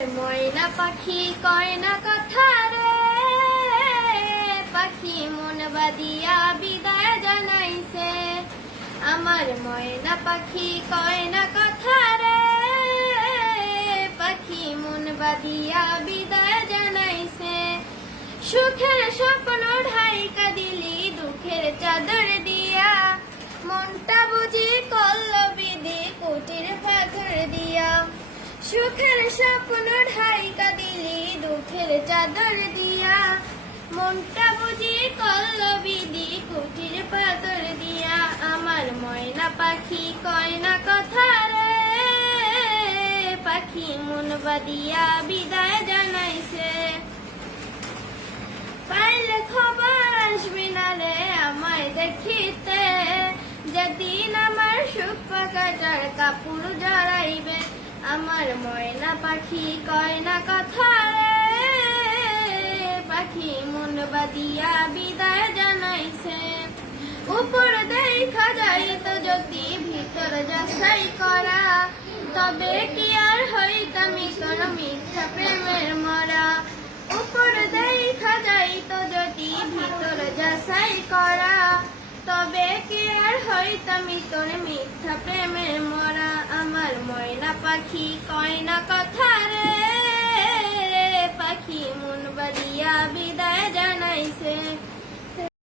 ময়না পাখি কয় না কথা রে, পাখি মন বাদিয়া বিদায় জানাইছে। আমার ময়না পাখি কয় না কথা রে, পাখি মন বাদিয়া বিদায় জানাইছে। সুখের স্বপ্ন ঢাইকা দিলি দুঃখের চাদর দিয়া, মনটা বুঝি করল বিধি কুটির পাথর দিয়া। সুখের স্বপ্ন ঢাইকা দিলি দুঃখের চাদর দিয়া, মনটা বুঝি করল বিধি কুটির পাথর দিয়া। আমার ময়না পাখি কয় না কথা রে, পাখি মন বাদিয়া বিদায় জানাইছে। পাইলে খবর আসবি না রে আমায় দেখিতে, যেদিন আমার সুখ কাটার কাপড় জড়াইবে। আমার ময়না পাখি কয় না কথা রে, পাখি মন বাদিয়া বিদায় জানাইছে। উপর দেখা যাইত যদি ভিতর যাচাই করা, তবে কি আর হইতামি তোর মিথ্যা প্রেমের মরা। উপর দেখা যাইত যদি ভিতর যাচাই করা, তবে কি আর হইতামি তোর মিথ্যা প্রেমের মরা। আমার ময়না পাখি কয় না কথা রে, পাখি মন বাদিয়া বিদায়